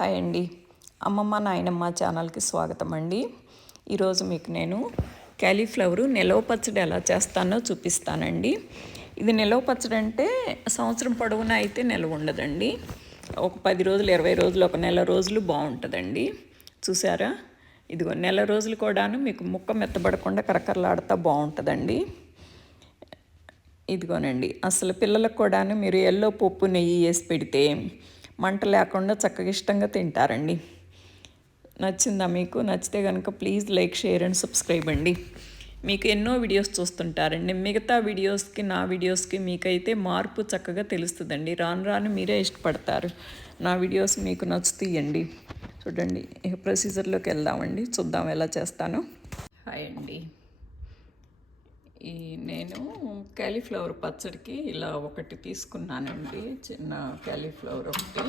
Hi అండి. అమ్మమ్మ నాయనమ్మ ఛానల్కి స్వాగతం అండి. ఈరోజు మీకు నేను క్యాలీఫ్లవరు నిలవ పచ్చడి ఎలా చేస్తానో చూపిస్తానండి. ఇది నిలవ పచ్చడి అంటే సంవత్సరం పొడవునా అయితే నిలవ ఉండదండి. ఒక 10 రోజులు 20 రోజులు ఒక నెల రోజులు బాగుంటుందండి. చూసారా, ఇదిగో నెల రోజులు కూడాను మీకు ముక్క మెత్తబడకుండా కరకరలాడుతూ బాగుంటుందండి. ఇదిగోనండి, అసలు పిల్లలకు కూడాను మీరు ఎల్లో పప్పు నెయ్యి వేసి పెడితే మంట లేకుండా చక్కగా ఇష్టంగా తింటారండి. నచ్చిందా మీకు? నచ్చితే కనుక please like, share and subscribe అండి. మీకు ఎన్నో వీడియోస్ చూస్తుంటారండి. మిగతా వీడియోస్కి నా వీడియోస్కి మీకైతే మార్పు చక్కగా తెలుస్తుందండి. రాను రాను మీరే ఇష్టపడతారు. నా వీడియోస్ మీకు నచ్చుతాయండి. చూడండి, ఇక ప్రొసీజర్లోకి వెళ్దామండి. చూద్దాం ఎలా చేస్తాను. హాయ్ అండి. నేను క్యాలీఫ్లవర్ పచ్చడికి ఇలా ఒకటి తీసుకున్నానండి. చిన్న క్యాలీఫ్లవర్ ఒకటి,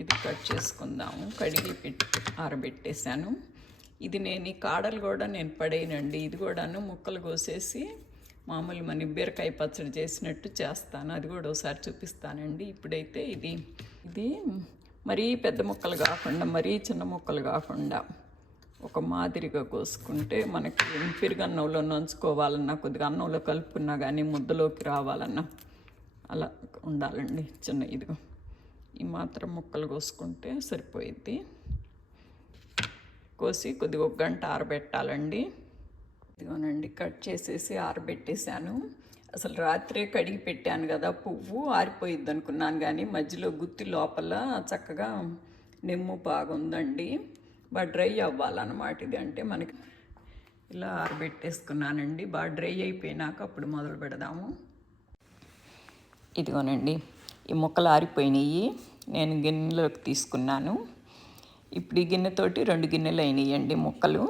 ఇది కట్ చేసుకుందాము. కడిగి పెట్టి ఆరబెట్టేశాను. ఇది ఈ కాడలు కూడా నేను పడేయనండి. ఇది కూడాను ముక్కలు కోసేసి మామూలు మన బీరకాయ పచ్చడి చేసినట్టు చేస్తాను. అది కూడా ఒకసారి చూపిస్తానండి. ఇప్పుడైతే ఇది మరీ పెద్ద ముక్కలు కాకుండా మరీ చిన్న ముక్కలు కాకుండా ఒక మాదిరిగా కోసుకుంటే మనకి పెరుగన్నంలో నంచుకోవాలన్నా, కొద్దిగా అన్నంలో కలుపుకున్నా కానీ ముద్దలోకి రావాలన్నా అలా ఉండాలండి. ఇదిగో ఈ మాత్రం ముక్కలు కోసుకుంటే సరిపోయిద్ది. కోసి కొద్దిగా 1 గంట ఆరబెట్టాలండి. ఇదిగోనండి, కట్ చేసేసి ఆరబెట్టేశాను. అసలు రాత్రే కడిగి పెట్టాను కదా, పువ్వు ఆరిపోయిద్ది అనుకున్నాను, కానీ మధ్యలో గుత్తి లోపల చక్కగా నెమ్ము బాగుందండి. బాగా డ్రై అవ్వాలన్నమాట. ఇది అంటే మనకి ఇలా ఆరబెట్టేసుకున్నానండి. బాగా డ్రై అయిపోయినాక అప్పుడు మొదలు పెడదాము. ఇదిగోనండి, ఈ ముక్కలు ఆరిపోయినాయి. నేను గిన్నెలోకి తీసుకున్నాను. ఇప్పుడు ఈ గిన్నెతోటి 2 గిన్నెలు అయినాయండి ముక్కలు.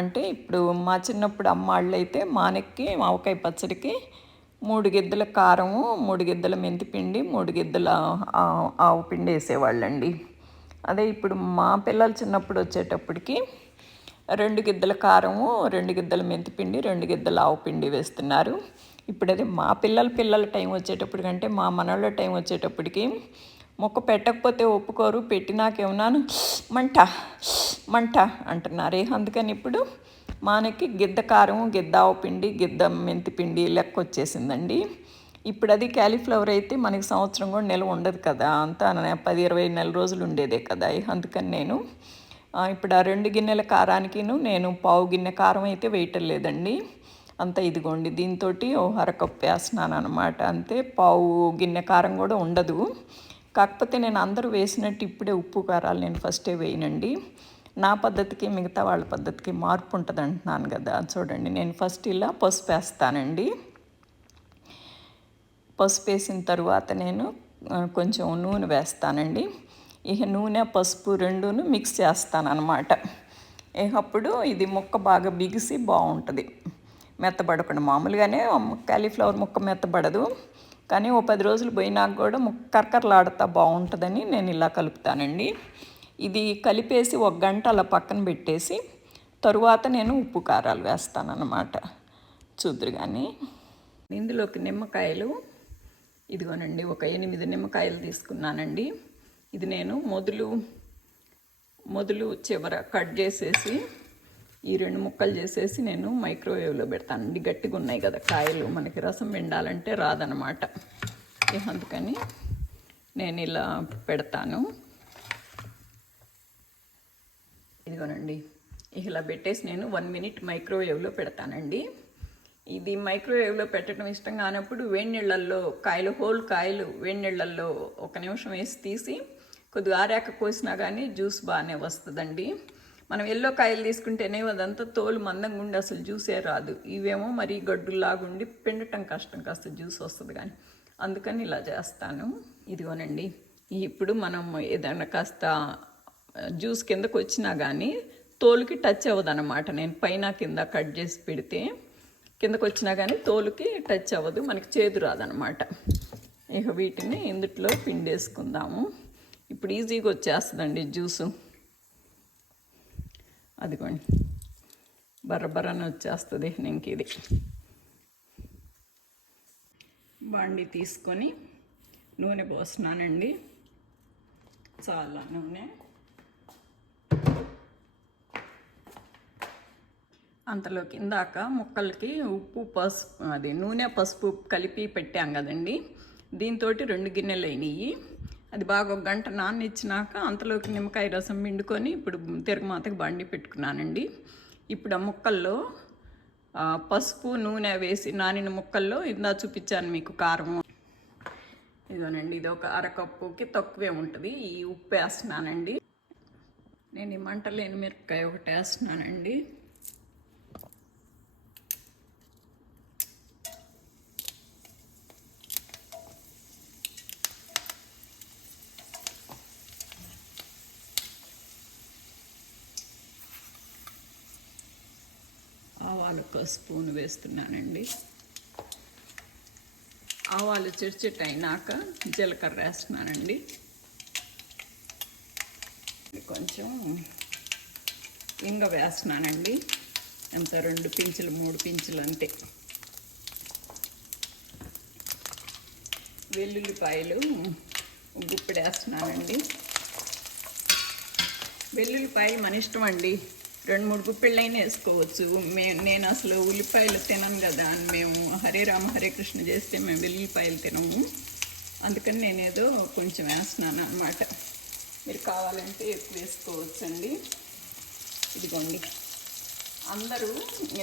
అంటే ఇప్పుడు మా చిన్నప్పుడు అమ్మాళ్ళు అయితే మానెక్కి ఆవకాయ పచ్చడికి 3 గిద్దల కారము, 3 గిద్దల మెంతిపిండి, 3 గిద్దల ఆవు పిండి వేసేవాళ్ళండి. అదే ఇప్పుడు మా పిల్లలు చిన్నప్పుడు వచ్చేటప్పటికి 2 గిద్దల కారము, 2 గిద్దల మెంతిపిండి, 2 గిద్దల ఆవు పిండి వేస్తున్నారు. ఇప్పుడు అది మా పిల్లల టైం వచ్చేటప్పటికంటే మా మనవాళ్ళ టైం వచ్చేటప్పటికి మొక్క పెట్టకపోతే ఒప్పుకోరు, పెట్టినాకేమన్నాను మంట అంటున్నారు. అందుకని ఇప్పుడు మనకి గిద్ద కారము, గిద్ద ఆవు పిండి, గిద్ద మెంతిపిండి లెక్క వచ్చేసిందండి. ఇప్పుడు అది క్యాలీఫ్లవర్ అయితే మనకి సంవత్సరం కూడా నిల్వ ఉండదు కదా, అంతా 10-20 నెల రోజులు ఉండేదే కదా. అందుకని నేను ఇప్పుడు ఆ 2 గిన్నెల కారానికిను నేను పావు గిన్నె కారం అయితే వేయటం లేదండి. అంతా ఇదిగోండి, దీంతో అరకప్పు వేస్తున్నాను అనమాట. అంతే, పావు గిన్నె కారం కూడా ఉండదు. కాకపోతే నేను అందరూ వేసినట్టు ఇప్పుడే ఉప్పు కారాలు నేను ఫస్టే వేయనండి. నా పద్ధతికి మిగతా వాళ్ళ పద్ధతికి మార్పు ఉంటుంది అంటున్నాను కదా. చూడండి, నేను ఫస్ట్ ఇలా పసుపు వేస్తానండి. పసుపు వేసిన తర్వాత నేను కొంచెం నూనె వేస్తానండి. ఇక నూనె పసుపు రెండును మిక్స్ చేస్తాను అనమాట. అప్పుడు ఇది ముక్క బాగా బిగిసి బాగుంటుంది, మెత్తబడకుండా. మామూలుగానే క్యాలీఫ్లవర్ ముక్క మెత్తబడదు, కానీ 10 రోజులు పోయినాక కూడా ముక్క కరకరలాడుతూ బాగుంటుందని నేను ఇలా కలుపుతానండి. ఇది కలిపేసి 1 గంట అలా పక్కన పెట్టేసి తరువాత నేను ఉప్పు కారాలు వేస్తాను అన్నమాట. చూద్దరు కానీ. ఇందులోకి నిమ్మకాయలు, ఇదిగోనండి, ఒక 8 నిమ్మకాయలు తీసుకున్నానండి. ఇది నేను మొదలు చివర కట్ చేసేసి ఈ 2 ముక్కలు చేసేసి నేను మైక్రోవేవ్లో పెడతానండి. గట్టిగా ఉన్నాయి కదా కాయలు, మనకి రసం పిండాలంటే రాదనమాట. అందుకని నేను ఇలా పెడతాను. ఇదిగోనండి, ఇలా పెట్టేసి నేను 1 మినిట్ మైక్రోవేవ్లో పెడతానండి. ఇది మైక్రోవేవ్లో పెట్టడం ఇష్టం కానప్పుడు వేడి నీళ్ళల్లో హోల్ కాయలు వేడి నీళ్ళల్లో 1 నిమిషం వేసి తీసి కొద్దిగా ఆరాక కోసినా కానీ జ్యూస్ బాగానే వస్తుందండి. మనం ఎల్లో కాయలు తీసుకుంటేనే అదంతా తోలు మందంగా ఉండి అసలు జ్యూసే రాదు. ఇవేమో మరీ గడ్డులాగుండి పిండటం కష్టం, కాస్త జ్యూస్ వస్తుంది కానీ. అందుకని ఇలా చేస్తాను. ఇదిగోనండి, ఇప్పుడు మనం ఏదైనా కాస్త జ్యూస్ కిందకు వచ్చినా కానీ తోలుకి టచ్ అవ్వదన్నమాట. నేను పైన కింద కట్ చేసి పెడితే కిందకు వచ్చినా కానీ తోలుకి టచ్ అవ్వదు, మనకి చేదు రాదనమాట. ఇక వీటిని ఇందుట్లో పిండేసుకుందాము. ఇప్పుడు ఈజీగా వచ్చేస్తుందండి జ్యూసు. అదిగోండి, బర్రబర్రని వచ్చేస్తుంది. ఇంక ఇది బాండి తీసుకొని నూనె పోస్తున్నానండి. చాలా నూనె. అంతలోకి ఇందాక ముక్కలకి ఉప్పు పసుపు అది నూనె పసుపు కలిపి పెట్టాం కదండి, దీంతో 2 గిన్నెలు అయినాయి. అది బాగా 1 గంట నాననిచ్చినాక అంతలోకి నిమ్మకాయ రసం పిండుకొని ఇప్పుడు తిరగమాతకి బండి పెట్టుకున్నానండి. ఇప్పుడు ఆ ముక్కల్లో పసుపు నూనె వేసి నానిన ముక్కల్లో ఇందా చూపించాను మీకు కారం. ఇదోనండి, ఇది ఒక అరకప్పుకి తక్కువే ఉంటుంది. ఈ ఉప్పు వేస్తున్నానండి. నేను ఈ మంటలేని మిరపకాయ ఒకటి వేస్తున్నానండి. ఆవాలు ఒక స్పూన్ వేస్తున్నానండి. ఆవాలు చిట్చిట్ అయినాక జీలకర్ర వేస్తున్నానండి. కొంచెం ఇంగ వేస్తున్నానండి. ఎంత 2 పించులు 3 పించులు అంతే. వెల్లుల్లిపాయలు గుప్పెడు వేస్తున్నానండి. వెల్లుల్లిపాయలు మన ఇష్టం అండి, 2-3 గుప్పెళ్ళైనా వేసుకోవచ్చు. నేను అసలు ఉల్లిపాయలు తినను కదా, మేము హరే రామ హరే కృష్ణ చేస్తే మేము వెల్లుల్లిపాయలు తినము, అందుకని నేనేదో కొంచెం వేస్తున్నాను అన్నమాట. మీరు కావాలంటే ఎక్కువ వేసుకోవచ్చండి. ఇదిగోండి, అందరూ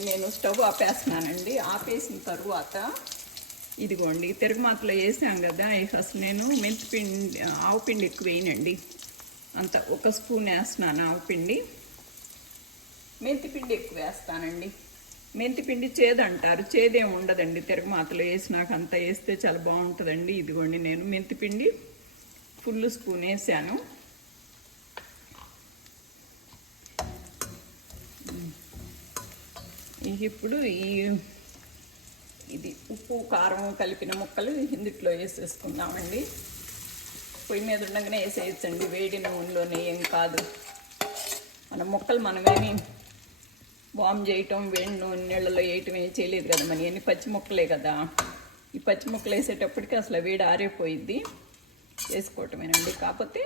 నేను స్టవ్ ఆపేస్తున్నానండి. ఆపేసిన తరువాత ఇదిగోండి తిరగమాతలో వేసాం కదా, అసలు నేను మెంతిపిండి ఆవుపిండి ఎక్కువ వేయనండి, అంత 1 స్పూన్ వేస్తున్నాను ఆవుపిండి. మెంతిపిండి ఎక్కువ వేస్తానండి. మెంతిపిండి చేదంటారు, చేదేం ఉండదండి. తిరగమాతలో వేసినాక అంతా వేస్తే చాలా బాగుంటుందండి. ఇదిగోండి నేను మెంతిపిండి ఫుల్ స్పూన్ వేసాను. ఇప్పుడు ఇది ఉప్పు కారం కలిపిన ముక్కలు ఇందుట్లో వేసేసుకుందామండి. పొయ్యి మీద ఉండగానే వేసేయచ్చండి, వేడి నూనెలోనే, ఏం కాదు. మన ముక్కలు మనమేమి వామ్ చేయటం వేడి నూనె నీళ్ళలో వేయటం ఏం చేయలేదు కదా, మన అన్ని పచ్చి ముక్కలే కదా. ఈ పచ్చి ముక్కలు వేసేటప్పటికి అసలు వేడి ఆరిపోయిద్ది, వేసుకోవటమేనండి. కాకపోతే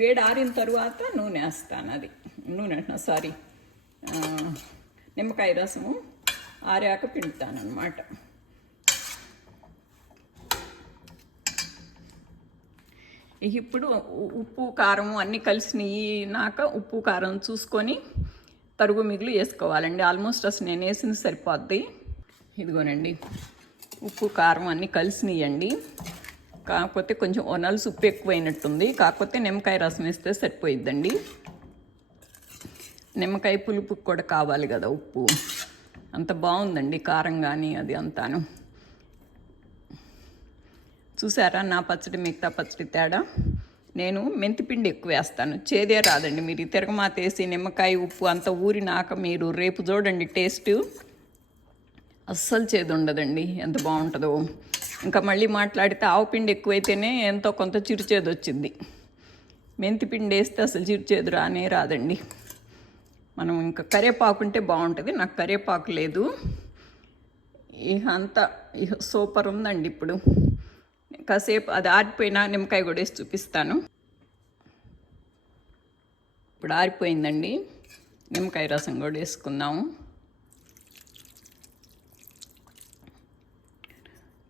వేడి ఆరిన తరువాత నూనె వేస్తాను. అది నూనె సారీ నిమ్మకాయ రసము ఆరాక పిండుతాను అన్నమాట. ఇప్పుడు ఉప్పు కారం అన్నీ కలిసినాక ఉప్పు కారం చూసుకొని తరుగు మిగులు వేసుకోవాలండి. ఆల్మోస్ట్ అసలు నేను వేసింది సరిపోద్ది. ఇదిగోనండి, ఉప్పు కారం అన్నీ కలిసినాయండి. కాకపోతే కొంచెం ఒనల్స్ ఉప్పు ఎక్కువైనట్టుంది, కాకపోతే నిమ్మకాయ రసం వేస్తే సరిపోయిద్దండి. నిమ్మకాయ పులుపుకి కూడా కావాలి కదా ఉప్పు. అంత బాగుందండి కారం కానీ అది అంతాను. చూసారా నా పచ్చడి మిగతా పచ్చడి తేడా? నేను మెంతిపిండి ఎక్కువ వేస్తాను, చేదే రాదండి. మీరు తిరగమాత వేసి నిమ్మకాయ ఉప్పు అంత ఊరినాక మీరు రేపు చూడండి టేస్ట్, అస్సలు చేదు ఉండదండి, ఎంత బాగుంటుందో. ఇంకా మళ్ళీ మాట్లాడితే ఆవుపిండి ఎక్కువైతేనే ఎంతో కొంత చిరుచేదు వచ్చింది. మెంతిపిండి వేస్తే అసలు చిరుచేదు రాదండి. మనం ఇంకా కరివేపాకు ఉంటే బాగుంటుంది, నాకు కరివేపాకు లేదు. అంతా సూపర్ ఉందండి. ఇప్పుడు కాసేపు అది ఆరిపోయినా నిమ్మకాయ కూడా వేసి చూపిస్తాను. ఇప్పుడు ఆరిపోయిందండి, నిమ్మకాయ రసం కూడా వేసుకుందాము.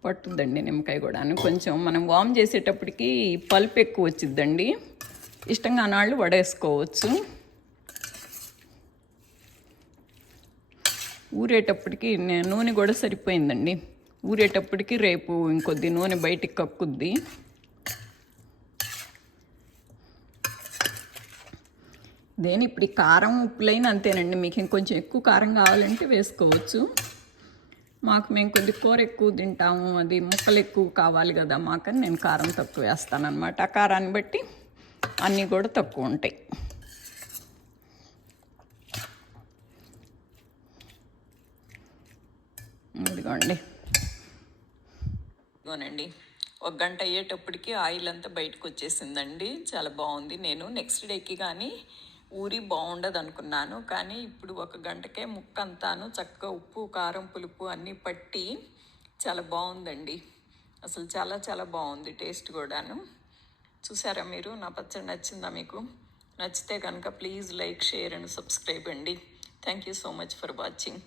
పట్టుద్దండి నిమ్మకాయ కూడా. కొంచెం మనం వామ్ చేసేటప్పటికి పల్పు ఎక్కువ వచ్చిద్దండి, ఇష్టంగా నాళ్ళు వడేసుకోవచ్చు. ఊరేటప్పటికి నూనె కూడా సరిపోయిందండి. ఊరేటప్పటికి రేపు ఇంకొద్ది నూనె బయటికి కక్కుద్ది. ఇప్పుడు ఈ కారం ఉప్పులైన అంతేనండి, మీకు ఇంకొంచెం ఎక్కువ కారం కావాలంటే వేసుకోవచ్చు. మేము కొద్ది కూర ఎక్కువ తింటాము, అది ముక్కలు ఎక్కువ కావాలి కదా మాకని నేను కారం తక్కువ వేస్తానన్నమాట. ఆ కారాన్ని బట్టి అన్నీ కూడా తక్కువ ఉంటాయి. ఇదిగోనండి, 1 గంట అయ్యేటప్పటికి ఆయిల్ అంతా బయటకు వచ్చేసిందండి, చాలా బాగుంది. నేను నెక్స్ట్ డేకి కానీ ఊరి బాగుండదు అనుకున్నాను, కానీ ఇప్పుడు 1 గంటకే ముక్క అంతాను చక్కగా ఉప్పు కారం పులుపు అన్నీ పట్టి చాలా బాగుందండి. అసలు చాలా చాలా బాగుంది టేస్ట్ కూడాను. చూసారా మీరు? నా పచ్చడి నచ్చిందా మీకు? నచ్చితే కనుక please like, share and subscribe అండి. Thank you so much for watching.